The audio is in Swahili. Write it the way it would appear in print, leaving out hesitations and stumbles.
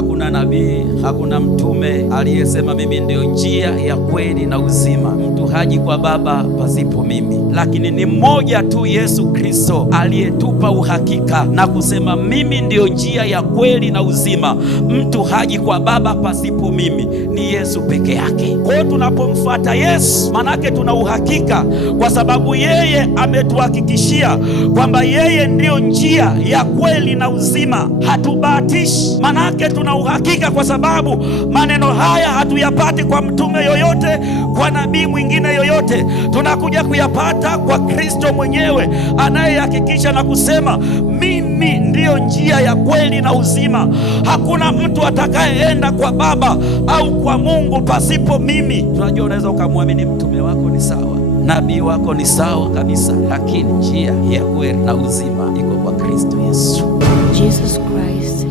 Hakuna nabii, hakuna mtume aliyesema mimi ndio njia ya kweli na uzima, mtu haji kwa Baba pasipo mimi. Lakini ni mmoja tu, Yesu Kristo, aliyetupa uhakika na kusema mimi ndio njia ya kweli na uzima, mtu haji kwa Baba pasipo mimi. Ni Yesu peke yake. Kwa hiyo tunapomfuata Yesu, manake tuna uhakika, kwa sababu yeye ametuhakikishia kwamba yeye ndio njia ya kweli na uzima. Hatubahatishi, manake tuna uhakika, kwa sababu maneno haya hatuyapati kwa mtume yoyote, kwa nabii mwingine yoyote. Tunakuja kuyapata kwa Kristo mwenyewe, anayehakikisha na kusema mimi ndiyo njia ya kweli na uzima. Hakuna mtu atakayeenda kwa Baba au kwa Mungu pasipo mimi. Tunajua unaweza ukamwamini mtume wako ni sawa, nabii wako ni sawa kabisa, lakini njia ya kweli na uzima iko kwa Kristo Yesu. Jesus Christ